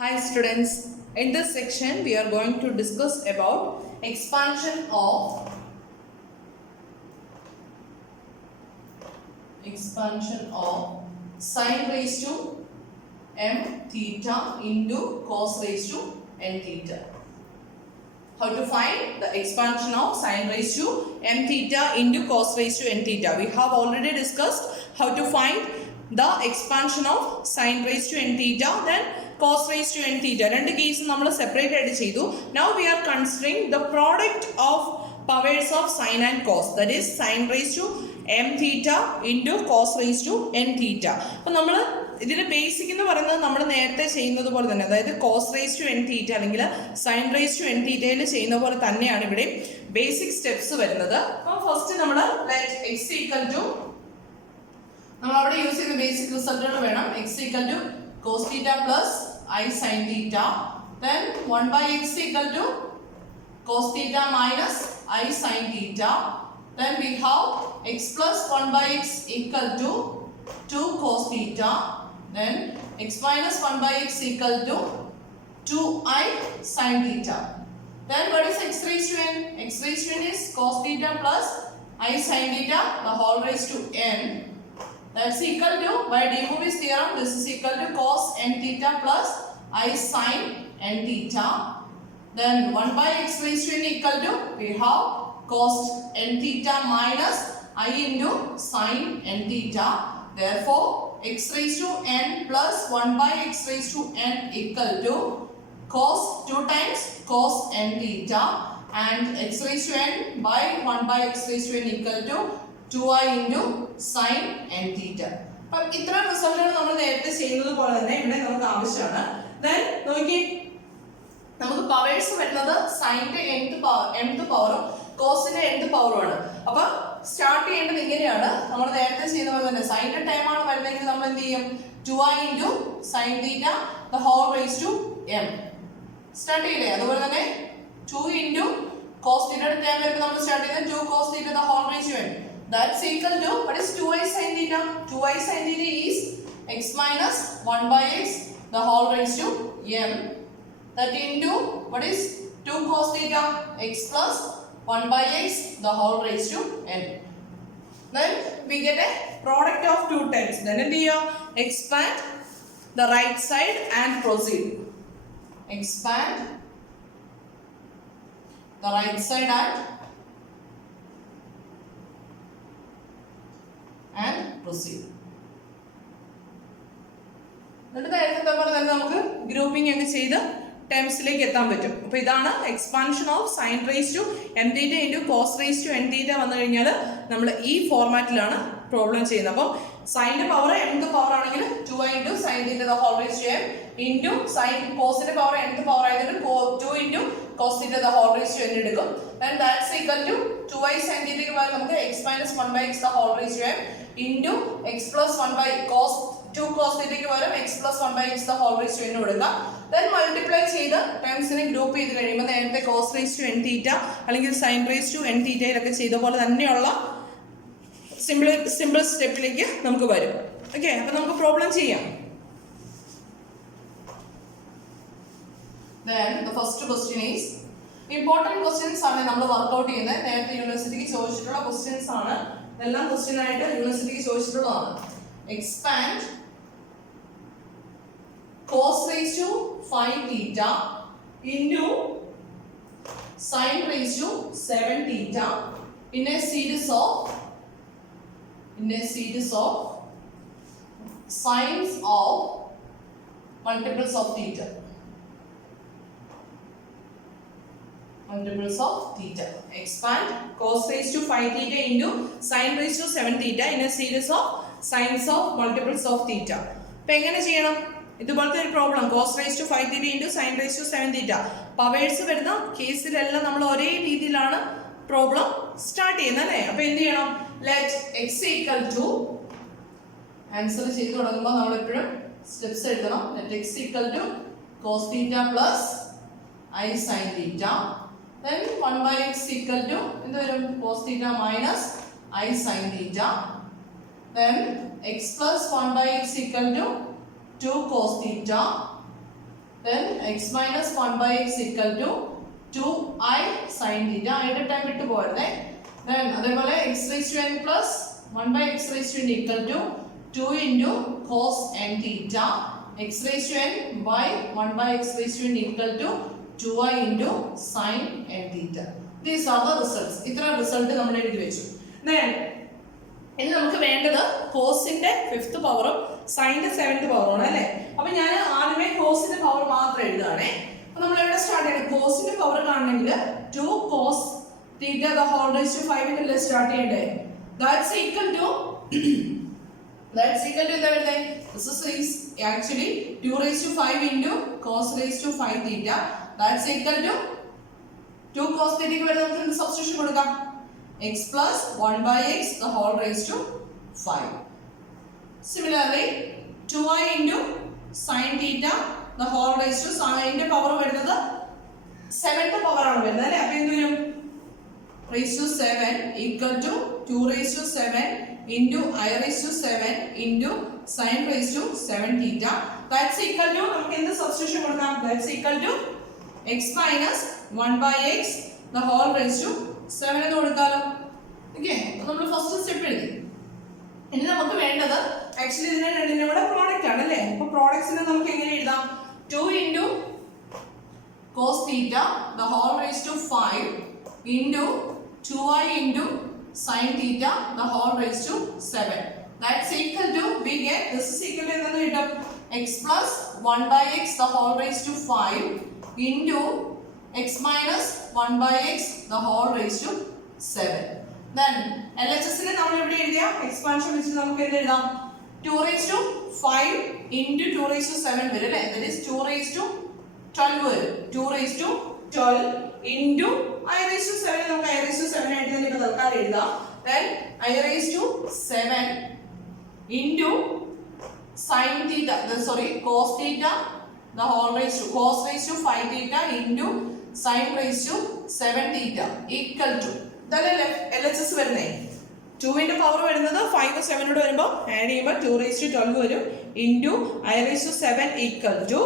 Hi students, in this section we are going to discuss about expansion of sin raised to m theta into cos raised to n theta. How to find the expansion of sin raised to m theta into cos raised to n theta. We have already discussed how to find the expansion of sin raised to n theta, then cos raised to n theta. രണ്ട് case നമ്മൾ separate ആയിട്ട് ചെയ്തു. Now we are considering the product of powers of sin and cos, that is sin raised to m theta into cos raised to n theta. അപ്പോൾ നമ്മൾ ഇതിന്റെ basic എന്ന് പറയുന്നത് നമ്മൾ നേരത്തെ ചെയ്യുന്നത് പോലെ തന്നെ, അതായത് കോസ് റേസ് ടു എൻ തീറ്റ അല്ലെങ്കിൽ സൈൻ റേസ് ടു എൻ തീറ്റയിൽ ചെയ്യുന്ന പോലെ തന്നെയാണ് ഇവിടെ ബേസിക് സ്റ്റെപ്സ് വരുന്നത്. അപ്പോൾ ഫസ്റ്റ് നമ്മൾ ലെറ്റ് x ഈക്വൽ ടു, നമ്മൾ അവിടെ യൂസ് ചെയ്യുന്ന ബേസിക് റിസൾട്ടുകൾ വേണം. x equal to cos theta plus I sin theta, then 1 by x equal to cos theta minus I sin theta, then we have x plus 1 by x equal to 2 cos theta, then x minus 1 by x equal to 2I sin theta. Then what is x raised to n? X raised to n is cos theta plus I sin theta the whole raised to n. That's equal to, by de Moivre's theorem, this is equal to cos n theta plus I sin n theta. Then 1 by x raised to n equal to, we have cos n theta minus I into sin n theta. Therefore, x raised to n plus 1 by x raised to n equal to cos 2 times cos n theta, and x raised to n by 1 by x raised to n equal to 2i into sin n theta. അപ്പം ഇത്ര റിസൾട്ടുകൾ നമ്മൾ നേരത്തെ ചെയ്യുന്നത് പോലെ തന്നെ ഇവിടെ നമുക്ക് ആവശ്യമാണ്. ദെൻ നോക്കി, നമുക്ക് പവേഴ്സ് വരുന്നത് സൈൻ്റെ nth പവറും കോസിന്റെ nth പവറുമാണ്. അപ്പൊ സ്റ്റാർട്ട് ചെയ്യേണ്ടത് ഇങ്ങനെയാണ്. നമ്മൾ നേരത്തെ ചെയ്യുന്ന പോലെ തന്നെ സൈൻ്റെ ടൈം ആണ് വരുന്നതെങ്കിൽ നമ്മൾ എന്ത് ചെയ്യും? 2i into sin theta the whole raised to m start ചെയ്യില്ലേ? അതുപോലെ തന്നെ 2 into cos theta ടൈം വരുമ്പോൾ നമ്മൾ സ്റ്റാർട്ട് ചെയ്യുന്നത് 2 cos theta the whole raised to n. That's equal to, what is 2i sin theta? 2i sin theta is x minus 1 by x the whole raised to m. That into, what is 2 cos theta? X plus 1 by x the whole raised to n. Then we get a product of two terms. Then expand the right side and proceed. Expand the right side and proceed. എന്നിട്ട് നേരത്തെ പോലെ തന്നെ നമുക്ക് grouping ഒക്കെ ചെയ്ത് ടേംസിലേക്ക് എത്താൻ പറ്റും. അപ്പോൾ ഇതാണ് expansion of sine raise to m theta into cos raise to n theta വന്നു കഴിഞ്ഞാൽ നമ്മൾ ഈ ഫോർമാറ്റിലാണ് പ്രോബ്ലം ചെയ്യുന്നത്. അപ്പം സൈൻ്റെ പവർ nth പവർ ആണെങ്കിൽ 2i into sine theta the whole raise to m into sine കോസിന്റെ പവർ nth പവർ ആയതുകൊണ്ട് 2 into cos theta the whole raised to n എടുക്കും. Then that's equal to 2i sin theta ക്ക് പകരം നമുക്ക് x minus 1 by x the whole raised to m into x plus 1 by cos 2 cos theta ക്ക് പകരം x plus 1 by x the whole raised to n കൊടുക്കാം. Then multiply ചെയ്ത് ടേംസിനെ group ചെയ്ത് കഴിയുമ്പോൾ നേരത്തെ cos raised to n theta അല്ലെങ്കിൽ sin raised to n theta യിലൊക്കെ ചെയ്ത പോലെ തന്നെയുള്ള സിമ്പിൾ സ്റ്റെപ്പിലേക്ക് നമുക്ക് വരും. ഓക്കെ, അപ്പോൾ നമുക്ക് പ്രോബ്ലം ചെയ്യാം. Then the first question is, important questions ആണ് നമ്മൾ വർക്ക്ഔട്ട് ചെയ്യുന്നത്. നേരത്തെ യൂണിവേഴ്സിറ്റിക്ക് ചോദിച്ചിട്ടുള്ള ക്വസ്റ്റ്യൻസ് ആണ്. ഇതെല്ലാം ക്വസ്റ്റ്യൻ ആയിട്ട് യൂണിവേഴ്സിറ്റിക്ക് ചോദിച്ചിട്ടുള്ളതാണ്. Expand cos raised to 5 theta into sin raised to 7 theta in a series of sines of multiples of theta. Multiples of theta. Expand cos raised to 5 theta into sin raised to 7 theta in a series of sines of multiples of theta. അപ്പോൾ എങ്ങനെ ചെയ്യണം? ഇതുപോലത്തെ ഒരു problem cos raised to 5 theta into sin raised to 7 theta. Powers വരുന്ന കേസിലെല്ലാം നമ്മൾ ഒരേ രീതിയിലാണ് problem start ചെയ്യുന്നത് അല്ലേ? അപ്പോൾ എന്ത് ചെയ്യണം? Let x equal to, answer ചെയ്ത് തുടങ്ങുമ്പോൾ നമ്മൾ എപ്പോഴും സ്റ്റെപ്സ് എഴുതണം. Let x equal to cos theta plus I sin theta. Then 1 by x equal to cos theta minus I sin theta. Then x plus 1 by x equal to 2 cos theta. then x minus 1 by x equal to 2i sin theta. ആയിട്ട് time വിട്ടു പോരുന്നേ. then അതേപോലെ x raised to n plus 1 by x raised to n equal to 2 into cos n theta. x raised to n by 1 by x raised to n equal to 2i into sin n theta. These are the results. ഇത്ര result നമ്മൾ എഴുതി വെച്ചു. then ഇനി നമുക്ക് വേണ്ടത് കോസിന്റെ 5th പവറും സൈനിന്റെ 7th പവറും ആണ് അല്ലേ. അപ്പൊ ഞാൻ ആദ്യമേ കോസിന്റെ പവർ മാത്രം എഴുതുകയാണേ. അപ്പൊ നമ്മൾ എവിടെ സ്റ്റാർട്ട് ചെയ്യണം? കോസിന്റെ പവർ കാണണമെങ്കിൽ 2 cos theta the whole raised to 5 ന്റെ സ്റ്റാർട്ട് ചെയ്യണ്ടേ. that's equal to എന്താ വരുന്നത്? this is actually 2 raised to 5 into cos raised to 5 theta. that's equal to 2 cos theta ക്ക് വരെ നമുക്ക് സബ്സ്റ്റിറ്റ്യൂഷൻ കൊടുക്കാം. x plus 1 by x the whole raised to 5. Similarly 2i into sin theta the whole raised to sin ന്റെ power വരുന്നത് 7th power ആണ് വരുന്നത് അല്ലേ. അപ്പോൾ എന്ത് വരും? raised to 7 equal to 2 raised to 7 into I raised to 7 into sin raised to 7 theta. That's equal to നമുക്ക് എന്ത് സബ്സ്റ്റിറ്റ്യൂഷൻ കൊടുക്കാം? that's equal to x minus 1 by x the whole raised to 7 എന്ന് കൊടുക്കാലോ. ഓക്കെ, നമ്മൾ first step എഴുതി. ഇനി നമുക്ക് വേണ്ടത് actually ഇതിനെ രണ്ടിനും കൂടെ പ്രോഡക്റ്റ് ആണ് അല്ലേ. അപ്പോൾ പ്രോഡക്ട്സിനെ നമുക്ക് എങ്ങനെ എഴുതാം? 2 into cos theta the whole raised to 5 into 2i into sin theta the whole raised to 7. That's equal to we get this is equal to എന്തെന്ന് കിട്ടും? x plus 1 by x the whole raised to 5 into x minus 1 by x the whole raised to 7. Then LHS നെ നമ്മൾ ഇവിടെ എഴുതിയ expansion വെച്ച് നമുക്ക് എന്ത് എഴുതാം? 2 raised to 5 into 2 raised to 7 വരും അല്ലേ. that is 2 raised to 12 വരും. 2 raised to 12 into I raised to 7 നമുക്ക് I raised to 7 ആയിട്ട് തന്നെ ഇപ്പോൾ തൽക്കാലം എഴുതാം. then I raised to 7 into sin theta cos theta the whole raised to cos raised to 5 theta into sin raised to 7 theta equal to ഇതല്ലേ LHS വരുന്നേ. 2 ന്റെ power വരുന്നത് 5 7 ഓട് വരുമ്പോൾ ആഡ് ചെയ്യുമ്പോൾ 2 raised to 12 വരും into I raised to 7 equal to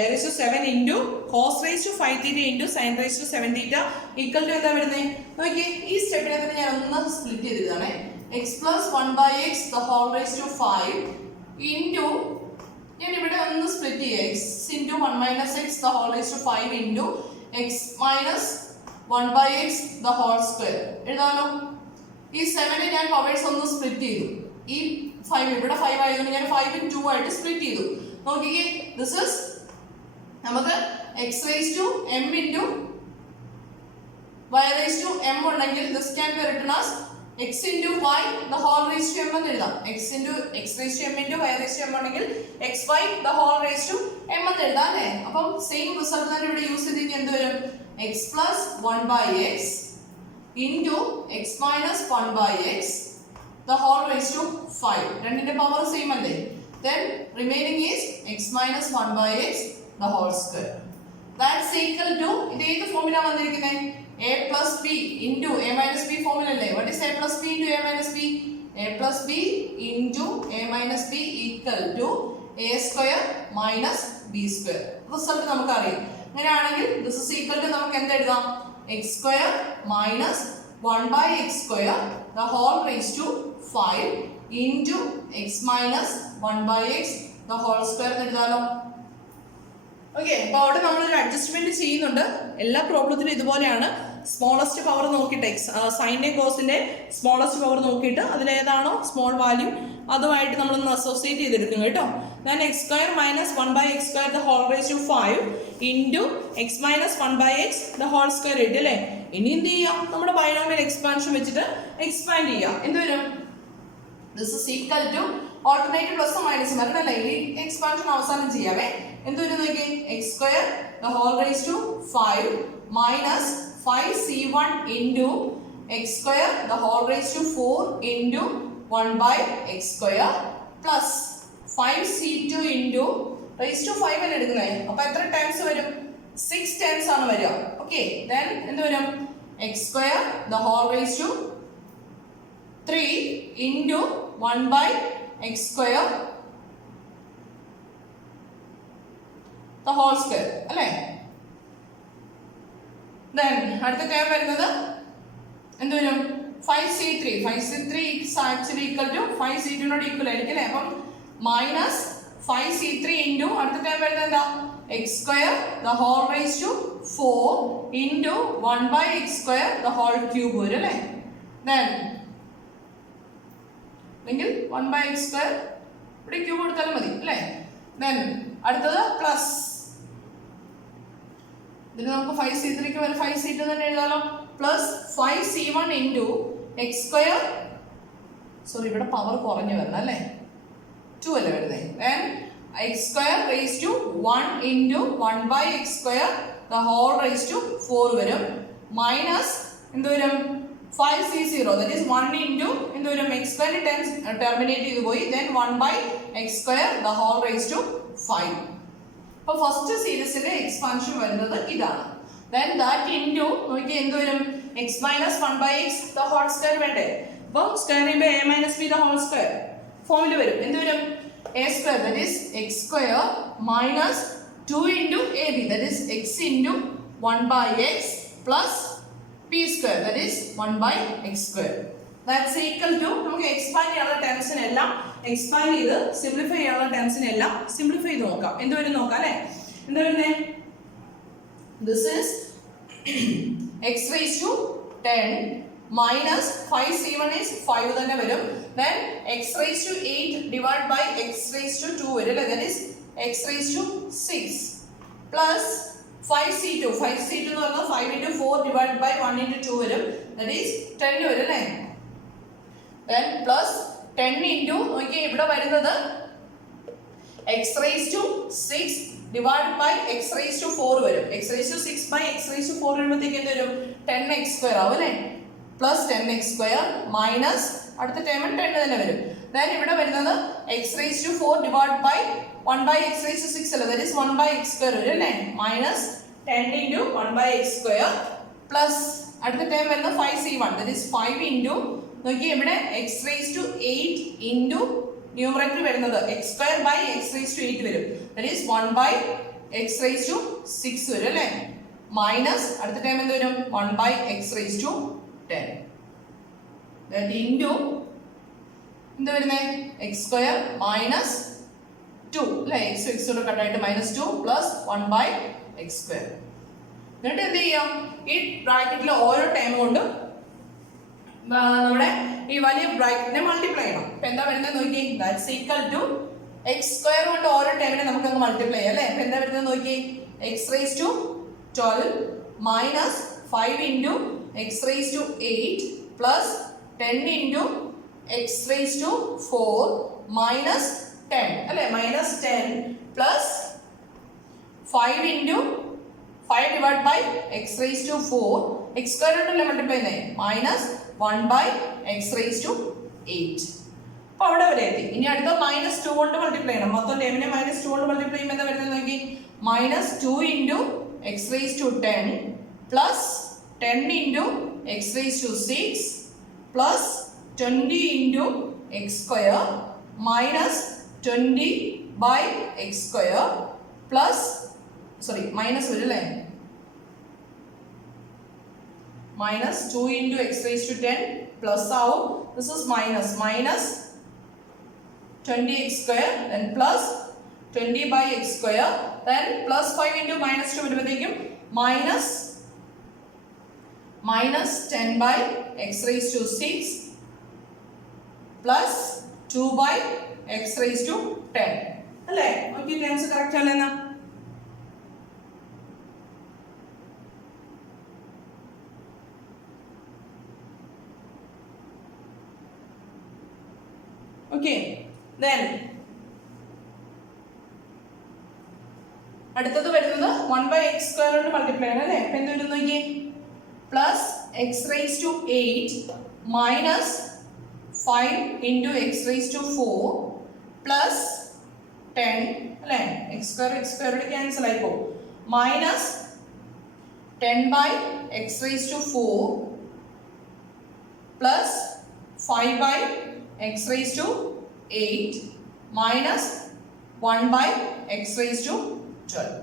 I raised to 7 into cos raised to 5 theta into sin raised to 7 theta equal to എന്താ വരുന്നത്? നോക്കിയേ, ഈ സ്റ്റെപ്പിനെ തന്നെ ഞാൻ ഒന്ന് സ്പ്ലിറ്റ് ചെയ്തതാണ്. x plus 1 by x the whole raised to 5 into ഞാൻ ഇവിടെ ഒന്ന് സ്പ്ലിറ്റ് ചെയ്യാം. x into 1 minus x the whole raised to 5 into x minus 1 by x the whole square എഴുതാമല്ലോ. ഈ 7 ഞാൻ പവേഴ്സ് ഒന്ന് സ്പ്ലിറ്റ് ചെയ്തു. ഈ 5 ഇവിടെ 5 ആയതുകൊണ്ട് ഞാൻ 5 നെ 2 ആയിട്ട് സ്പ്ലിറ്റ് ചെയ്തു. നോക്കിക്കേ, this is നമുക്ക് x raised to m into y raised to m ഉണ്ടെങ്കിൽ this can be written as x into y the whole raised to m എന്ന് എഴുതാം. x raised to m into y raised to m ഉണ്ടെങ്കിൽ xy the whole raised to m എന്ന് എഴുതാം അല്ലേ. അപ്പം same result തന്നെ ഇവിടെ യൂസ് ചെയ്തെങ്കിൽ എന്ത് വരും? x plus 1 by x into x minus 1 by x the whole raised to 5. രണ്ടിന്റെ പവർ സെയിം അല്ലേ. then remaining is x minus 1 by x the whole square. that's equal to ഇത് ഏത് formula വന്നിരിക്കുന്നത്? a plus b into a minus b formula അല്ലേ. what is a plus b into a minus b? a plus b into a minus b equal to a square minus b square. Result നമുക്ക് അറിയാം. അങ്ങനെയാണെങ്കിൽ this is equal to നമുക്ക് എന്ത് എഴുതാം? x square minus 1 by x square the whole raised to 5 into x minus 1 by x the whole square എന്ന് എഴുതാലോ. Okay, അപ്പോൾ അവിടെ നമ്മളൊരു അഡ്ജസ്റ്റ്മെന്റ് ചെയ്യുന്നുണ്ട്. എല്ലാ പ്രോബ്ലത്തിലും ഇതുപോലെയാണ്. സ്മോളസ്റ്റ് പവർ നോക്കിയിട്ട് സൈൻ്റെ കോസിൻ്റെ സ്മോളസ്റ്റ് പവർ നോക്കിയിട്ട് അതിലേതാണോ സ്മോൾ വാല്യൂ അതുമായിട്ട് നമ്മളൊന്ന് അസോസിയേറ്റ് ചെയ്തെടുക്കും കേട്ടോ. then x square minus 1 by x square the whole raised to 5 into x minus 1 by x the whole square ഇട്ട് അല്ലേ. ഇനി എന്ത് ചെയ്യാം? നമ്മുടെ ബൈനോമിയൽ എക്സ്പാൻഷൻ വെച്ചിട്ട് എക്സ്പാൻഡ് ചെയ്യാം. എന്ത് വരും? this is equal to alternate plus minus വരണല്ലേ. ഇനി എക്സ്പാൻഷൻ അവസാനം ചെയ്യാവേ. എന്ത് വരും നോക്കി? x square the whole raised to 5 minus 5c1 into x square the whole raised to 4 into 1 by x square plus 5c2 into raised to 5 അല്ലേ എടുക്കുന്നത്. അപ്പോൾ എത്ര ടൈംസ് വരും? 6 ടൈംസ് ആണ് വരിക. ഓക്കെ, then എന്ത് വരും? x square the whole raised to 3 into 1 by x square the whole square. അല്ലേ? Then അടുത്ത ടേം വരുന്നത് എന്ത് വരും? 5c3. 5c3 is actually equal to 5c2 നോട് ഈക്വൽ ആയിരിക്കും അല്ലേ? അപ്പം മൈനസ് 5c3 ഇൻറ്റു അടുത്ത ടേം വരുന്നത് എന്താ? x square the whole raised to 4 into 1 by x square the whole cube വരും അല്ലേ? Then അല്ലെങ്കിൽ 1 by x square ഇവിടെ ക്യൂബ് കൊടുത്താലും മതി അല്ലേ? Then അടുത്തത് പ്ലസ് ഇതിന് നമുക്ക് 5c3ക്ക് വരെ 5c2 തന്നെ എഴുതാലോ. Plus 5c1 into x square, sorry ഇവിടെ പവർ കുറഞ്ഞു വരണം അല്ലേ? 2 അല്ലേ വരുന്നത്? Then x square raised to 1 into 1 by x square the whole raised to 4 വരും. മൈനസ് എന്ത് വരും? 5c0 that is 1 into എന്ത് വരും? x square ടെർമിനേറ്റ് ചെയ്ത് പോയി. Then 1 by x square the whole raised to 5. അപ്പോൾ ഫസ്റ്റ് സീരീസിന്റെ എക്സ്പാൻഷൻ വരുന്നത് ഇതാണ്. Then that into നോക്കി എന്ത് വരും? x minus 1 by x the whole square വേണ്ടേ? അപ്പോൾ സ്ക്വയർ ചെയ്യുമ്പോൾ a minus b the whole square ഫോമിൽ വരും. എന്ത് വരും? a square that is x square minus 2 into ab that is x into 1 by x plus p square that is 1 by x square. That's equal to നമുക്ക് expand ചെയ്യാനുള്ള ടേംസിനെല്ലാം expand ചെയ്ത് simplify ചെയ്യാനുള്ള ടേംസിനെല്ലാം simplify ചെയ്ത് നോക്കാം. എന്ത് വരും നോക്കാം അല്ലേ? എന്താ വരുന്നേ? This is x raised to 10 minus 5c1 is 5 തന്നെ വരും. Then x raised to 8 divided by x raised to 2 വരും അല്ലേ? That is x raised to 6 plus 5c2 എന്ന് പറഞ്ഞാൽ 5 into 4 divided by 1 into 2 വരും. That is 10 വരും അല്ലേ? Then plus 10 into നോക്കിയേ ഇവിടെ വരുന്നത് x raised to 6 divided by x raised to 4 വരും. x raised to 6 by x raised to 4 വരുമ്പോഴത്തേക്ക് എന്ത് വരും? 10x square ആവും അല്ലേ? പ്ലസ് 10x square മൈനസ് അടുത്ത ടേം 10 തന്നെ വരും. Then ഇവിടെ വരുന്നത് x raised to 4 divided by 1 by x raised to 6 അല്ലേ? That is 1 by x square വരും അല്ലേ? Minus 10 into 1 by x square plus അടുത്ത ടേം വരുന്നത് 5c1 that is 5 into നോക്കിയേ ഇവിടെ x raised to 8 into numerator വരുന്നത് x square by x raised to 8 വരും. That is 1 by x raised to 6 വരും അല്ലേ? മൈനസ് അടുത്ത ടൈം എന്ത് വരും? 1 by x raised to 10. That into എന്ത് വരുന്നേ? x square minus 2 അല്ലേ? x കൊണ്ട് കട്ടായിട്ട് minus 2 plus 1 by x square. എന്നിട്ട് എന്ത് ചെയ്യാം? ഈ ബ്രാക്കറ്റിലെ ഓരോ ടൈം കൊണ്ട് നമ്മുടെ ഈ വലിയ ബ്രാക്കറ്റിനെ മൾട്ടിപ്ലൈ ചെയ്യണം. അപ്പൊ എന്താ വരുന്നത് നോക്കി? That's equal to x square കൊണ്ട് ഓരോ ടൈമിനെ നമുക്ക് അങ്ങ് മൾട്ടിപ്ലൈ ചെയ്യാം അല്ലേ? അപ്പൊ എന്താ വരുന്നത് നോക്കി? X raise to 12 minus 5 into x raise to 8 plus 10 into x raise to 4 minus 10 അല്ലേ? Minus 10 plus 5 into 5 divided by x raised to 4 x square കൊണ്ടല്ലേ മൾട്ടിപ്ലൈ ചെയ്യുന്നത്? Minus 1 by x raised to 8. അപ്പോൾ അവിടെ വരെ എത്തി. ഇനി അടുത്ത മൈനസ് 2 കൊണ്ട് മൾട്ടിപ്ലൈ ചെയ്യണം. മൊത്തം ടേമിനെ മൈനസ് 2 കൊണ്ട് മൾട്ടിപ്ലൈ ചെയ്യുമ്പോൾ എന്താ വരുന്നത് നോക്കി? Minus 2 into x raise to 10 plus 10 into x raise to 6 plus 20 into x square minus 20 by x square plus sorry minus വരും അല്ലേ? Minus 2 into x raise to 10 plus ആവും. This is minus 20x square then plus 20 by x square then plus 5 into minus 2 വരുമ്പോഴത്തേക്കും minus 10 by x raised to 6 plus 2 by x raised to 10 അല്ലേ? Okay, terms correct അല്ലേ? എന്നാ okay. Then അടുത്തത് വരുന്നത് 1 by x square കൊണ്ട് multiply ചെയ്യണം അല്ലേ? അപ്പം എന്ത് വരും നോക്കിയേ? Plus x raise to 8 minus 5 into x raise to 4 plus 10 അല്ലേ? എക്സ് സ്ക്വയർ ക്യാൻസൽ ആയി പോകും. Minus 10 by x raise to 4 plus 5 by x raised to 8 minus 1 by x raised to 12.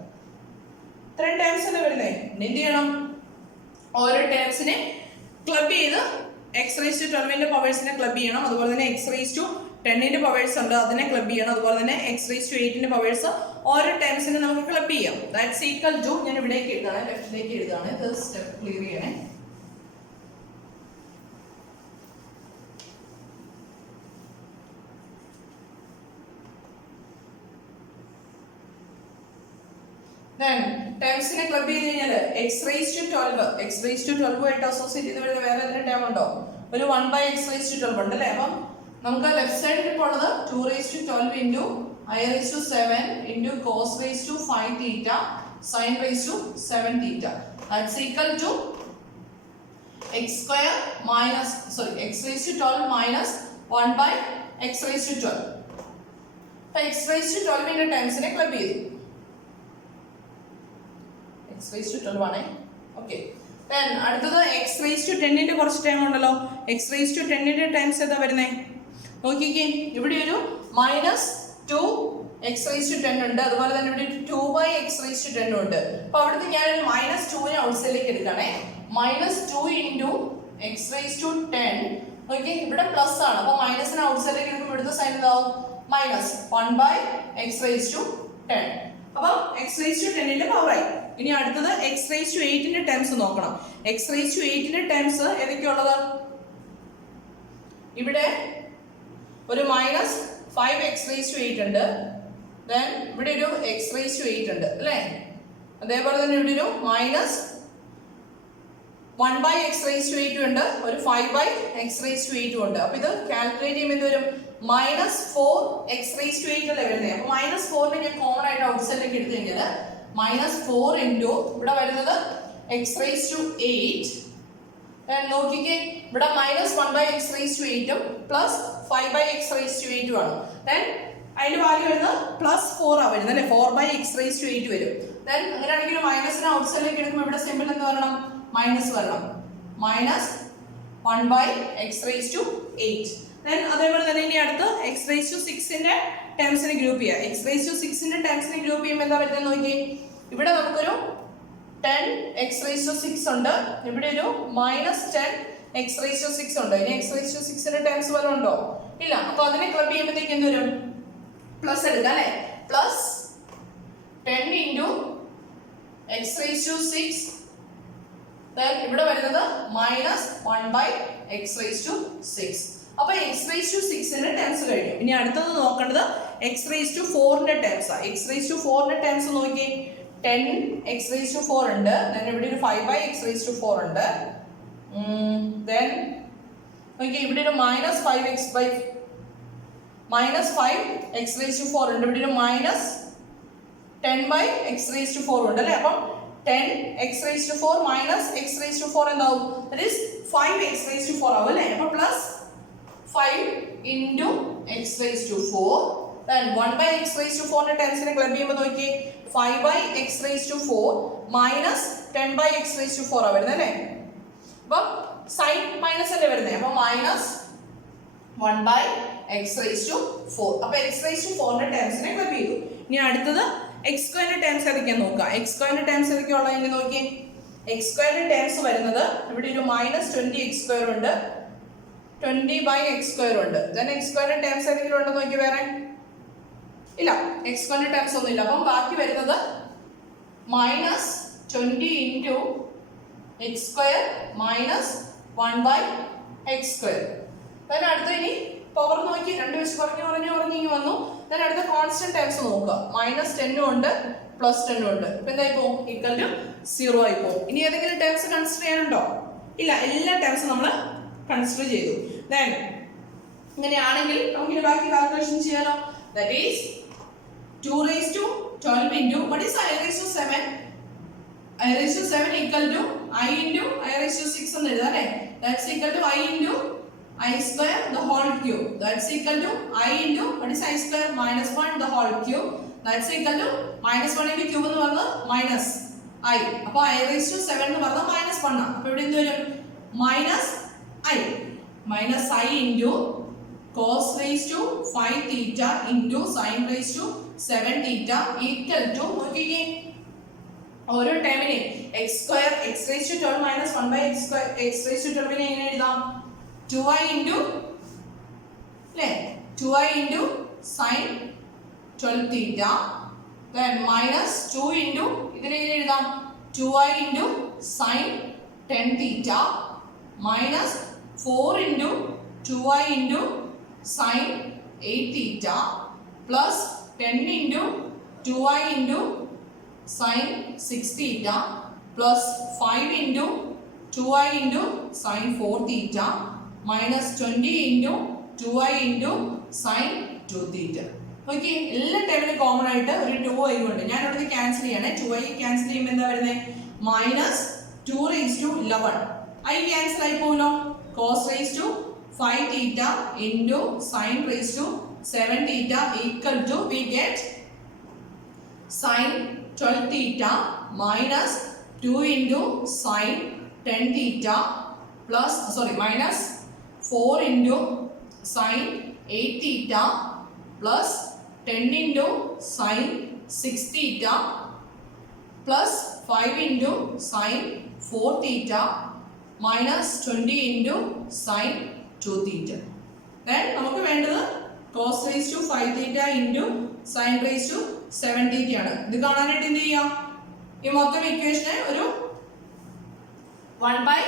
ഇത്രയും ടേംസ് അല്ലേ വരുന്നേ. എന്ത് ചെയ്യണം? ഓരോ ടേംസിനെ ക്ലബ് ചെയ്ത് എക്സ് റേസ് ടു 12ന്റെ പവേഴ്സിനെ ക്ലബ് ചെയ്യണം. അതുപോലെ തന്നെ എക്സ് റേസ് ടു 10ന്റെ പവേഴ്സ് ഉണ്ട്, അതിനെ ക്ലബ് ചെയ്യണം. അതുപോലെ തന്നെ എക്സ് റേസ് ടു 8ന്റെ പവേഴ്സ് ഓരോ ടേംസിനെ നമുക്ക് ക്ലബ് ചെയ്യാം. ദാറ്റ്സ് ഈക്വൽ ടു, ഞാൻ ഇവിടേക്ക് എഴുതാണ്, ലെഫ്റ്റിലേക്ക് എഴുതാണ്. ഇത് സ്റ്റെപ്പ് ക്ലിയർ ചെയ്യണേ. ടേംസിനെ ക്ലബ് ചെയ്ത് കഴിഞ്ഞാൽ എക്സ് റേസ് ടു 12 ആയിട്ട് അസോസിയേറ്റ് ചെയ്ത് വരുന്ന വേറെ ഏതെങ്കിലും ടേം ഉണ്ടോ? ഒരു 1/x⁻12 ഉണ്ട് അല്ലേ. അപ്പം നമുക്ക് ലെഫ്റ്റ് സൈഡിൽ ഇപ്പോൾ ഉള്ളത് 2⁻12 into I raised to 7 into cos raised to 5 theta sin raised to 7 theta. That's equal to x square minus, sorry, x raised to 12 minus 1 by x raised to 12. So x raised to 12 into times in a club is x raised to 12 ആണ്. Okay. Then അടുത്തത് x raised to 10 ന്റെ കുറച്ച് time ഉണ്ടല്ലോ. x raised to 10 ന്റെ times ഏതാ വരുന്നേ? നോക്കിക്കേ, ഇവിടെ ഒരു -2 x raised to 10 ഉണ്ട്. അതുപോലെ തന്നെ ഇവിടെ 2/x raised to 10 ഉണ്ട്. അപ്പോൾ അവിടുത്തെ ഞാൻ ഒരു -2നെ ഔട്ട്സൈഡിലേക്ക് എടുക്കണേ. -2 into x raised to 10. Okay, ഇവിടെ പ്ലസ് ആണ്. അപ്പോൾ മൈനസിനെ ഔട്ട്സൈഡിലേക്ക് എടുക്കുമ്പോൾ ഇവിടുത്തെ സൈൻ എന്താവും? -1/x raised to 10. അപ്പോൾ x raised to 10 ന്റെ പവർ ആയി. ഇനി അടുത്തത് x raised to 8 ന്റെ ടേംസ് നോക്കണം. x raised to 8 ന്റെ ടേംസ് ഏതൊക്കെയുള്ളത്? ഇവിടെ ഒരു -5x raised to 8 ഉണ്ട്. Then ഇവിടെ ഒരു x raised to 8 ഉണ്ട് അല്ലേ. അതേപോലെ തന്നെ ഇവിടെ ഒരു -1/x raised to 8 ഉണ്ട്, ഒരു 5/x raised to 8 ഉണ്ട്. അപ്പോൾ ഇത് കാൽക്കുലേറ്റ് ചെയ്യുമ്പോൾ എന്ത് വരും? -4x raised to 8 അല്ലേ വരുന്നത്. അപ്പോൾ -4നെ ഞാൻ കോമൺ ആയിട്ട് ഔട്ട്സൈഡിലേക്ക് എടുത്തു കഴിഞ്ഞാൽ -4 ഇൻറ്റു ഇവിടെ വരുന്നത് x raised to 8. നോക്കിക്കേ, ഇവിടെ -1/x raised to 8 ഉം പ്ലസ് 5/x raised to 8 ആണ്. ദെൻ അതിന്റെ വാല്യൂ വരുന്നത് +4 ആ വരുന്നത് അല്ലേ. 4/x raised to 8 വരും. ദെൻ അങ്ങനെയാണെങ്കിൽ മൈനസിനെ ഔട്ട്സൈഡിലേക്ക് എടുക്കുമ്പോൾ ഇവിടെ സിമ്പിൾ എന്ത് വരണം? മൈനസ് വരണം. -1/x raised to 8. ദെൻ അതേപോലെ തന്നെ ഇനി അടുത്ത് x raised to 6ന്റെ ടേംസിനെ ഗ്രൂപ്പ് ചെയ്യാം. x raised to 6ന്റെ ടേംസിനെ ഗ്രൂപ്പ് ചെയ്യുമ്പോൾ എന്താ വരുന്നത് നോക്കിയേ. ഇവിടെ നമുക്കൊരു 10x raised to 6 ഉണ്ട്. ഇവിടെ ഒരു -10x raised to 6 ഉണ്ട്. ഇനി x raised to 6ന്റെ ടേംസ് വല്ലതും ഉണ്ടോ? ഇല്ല. അപ്പോൾ അതിനെ ക്ലബ് ചെയ്യുമ്പോഴത്തേക്ക് എന്ത് വരും? പ്ലസ് എടുക്കാം അല്ലേ. +10 into x raised to 6. Then ഇവിടെ വരുന്നത് -1/x raised to 6. അപ്പോൾ x raised to 6ന്റെ ടേംസ് കഴിഞ്ഞു. ഇനി അടുത്തത് നോക്കേണ്ടത് x raised to 4ന്റെ ടേംസ് ആണ്. x raised to 4ന്റെ ടേംസ് നോക്കിയേ. 10x raised to 4 ഉണ്ട്. ദെൻ ഇവിടെ ഒരു 5/x raised to 4 ഉണ്ട്. ദെൻ നോക്കിയേ, ഇവിടെ ഒരു -5x raised to 4 ഉണ്ട്. ഇവിടെ ഒരു -10/x raised to 4 ഉണ്ട് അല്ലേ. അപ്പം 10x raised to 4 -x raised to 4 എന്താവും? That is 5x raised to 4 ആവും അല്ലേ. അപ്പോൾ +5 into x raised to 4. Then 1/x raised to 4ന്റെ ടേംസിനെ ക്ലബ് ചെയ്യുമ്പോൾ നോക്കിയേ, 5/x raised to 4 -10/x raised to 4 ആ വരുന്നത് അല്ലേ. അപ്പം സൈൻ മൈനസ് അല്ലേ വരുന്നത്. അപ്പോൾ -1/x raised to 4. അപ്പോൾ x raised to 4ന്റെ ടേംസിനെ ക്ലബ് ചെയ്തു. ഇനി അടുത്തത് x സ്ക്വയറിന്റെ ടേംസ് ഏതൊക്കെയാന്ന് നോക്കാം. x സ്ക്വയറിന്റെ ടേംസ് ഏതൊക്കെയുള്ളതെന്ന് നോക്കിയേ. x സ്ക്വയറിന്റെ ടേംസ് വരുന്നത് ഇവിടെ ഒരു -20x² ഉണ്ട്, 20/x² ഉണ്ട്. ദെൻ x സ്ക്വയറിന്റെ ടേംസ് ഏതെങ്കിലും ഉണ്ടെന്ന് നോക്കി. വേറെ ഇല്ല, x സ്ക്വയറിന്റെ ടേംസ് ഒന്നും ഇല്ല. അപ്പം ബാക്കി വരുന്നത് -20 ഇൻറ്റു x² -1/x². ദെൻ അടുത്ത ഇനി പവർ നോക്കി, രണ്ട് വെച്ച് കുറഞ്ഞു വന്നു. ദെൻ അടുത്ത കോൺസ്റ്റന്റ് ടേംസ് നോക്കുക. -10 ഉണ്ട്, +10 ഉണ്ട്. ഇപ്പം എന്തായി പോകും? ഈക്വൽ ടു 0 ആയി പോകും. ഇനി ഏതെങ്കിലും ടേംസ് കൺസിഡർ ചെയ്യാനുണ്ടോ? ഇല്ല, എല്ലാ ടേംസും നമ്മൾ കൺസിഡർ ചെയ്തു. ദെൻ ഇങ്ങനെയാണെങ്കിൽ നമുക്ക് ബാക്കി കാൽക്കുലേഷൻ ചെയ്യാലോ. That is 2⁻12 into what is I raised to 7? I raised to 7 equal to I into I raised to 6 എന്ന് എഴുതാം അല്ലേ. That's equal to I into I² the whole cube. That's equal to I into what is I² -1 the whole cube. That's equal to -1 into cube എന്ന് പറഞ്ഞത് -I. അപ്പോൾ I raised to 7 എന്ന് പറഞ്ഞത് -1 ആണ്. അപ്പോൾ ഇവിടെ എന്ത് വരും? -I into cos raised to 5 theta into sin raised to 7 theta equal to നോക്കിക്കേ ഓരോ ടേമിനെയും x square x raise to 12 minus 1 by x square x raise to 12 എങ്ങനെ എഴുതാം 2i ഇൻറ്റു അല്ലേ 2i into sine 12 theta then minus 2 into ഇതിനെ എങ്ങനെ എഴുതാം 2i into sine 10 theta minus 4 into 2i into sine 8 theta plus 10 into 2i into sin 6 theta plus 5 into 2i into sin 4 theta minus 20 into 2i into sin 2 theta. Okay എല്ലാ ടൈമിലും common ആയിട്ട് ഒരു 2i ഉണ്ട്. ഞാൻ ഇവിടെ cancel ചെയ്യണേ 2i cancel ചെയ്യുമ്പോൾ എന്താ വരുന്നത് minus 2 raise to 11 i cancel ആയി പോകുമല്ലോ cos raise to 5 theta into sine raise to 7 theta equal to we get sin 12 theta minus 2 into sin 10 theta plus minus 4 into sin 8 theta plus 10 into sin 6 theta plus 5 into sin 4 theta minus 20 into sin 2 theta. Then നമുക്ക് വേണ്ടത് cos raised to 5 theta into sin raised to 7 theta ആണ്. ഇത് കാണാനായിട്ട് എന്ത് ചെയ്യാം ഈ മൊത്തം ഇക്വേഷനെ ഒരു 1 by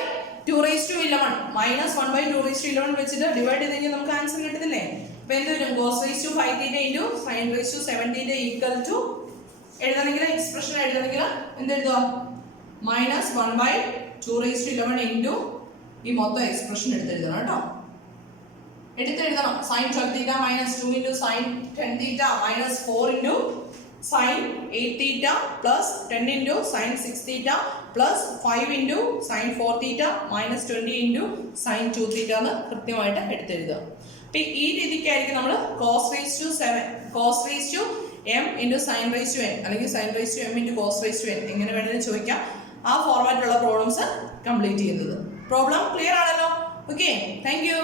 2 raised to 11 minus 1 by 2 raised to 11 വെച്ചിട്ട് ഡിവൈഡ് ചെയ്ത് കഴിഞ്ഞാൽ നമുക്ക് ആൻസർ കിട്ടുന്നില്ലേ അപ്പോൾ എന്ത് വരും cos raised to 5 theta into sin raised to 7 theta equal to എഴുതണമെങ്കിൽ എക്സ്പ്രഷൻ എഴുതണമെങ്കിൽ എന്ത് എഴുതുക minus 1 by 2 raised to 11 into ഈ മൊത്തം എക്സ്പ്രഷൻ എടുത്തെഴുതണം കേട്ടോ എടുത്തെഴുതണം sin 12 theta minus 2 into sin 10 theta minus 4 into sin 8 theta plus 10 into sin 6 theta plus 5 into sin 4 theta minus 20 into sin 2 theta എന്ന് കൃത്യമായിട്ട് എടുത്തെഴുതുക. അപ്പോൾ ഈ രീതിക്കായിരിക്കും നമ്മൾ cos raised to 7 cos raised to m into sin raised to n അല്ലെങ്കിൽ sin raised to m into cos raised to n എങ്ങനെ വേണമെങ്കിലും ചോദിക്കാം ആ ഫോർമാറ്റിലുള്ള പ്രോബ്ലംസ് കംപ്ലീറ്റ് ചെയ്യുന്നത്. പ്രോബ്ലം ക്ലിയർ ആണല്ലോ? Okay thank you.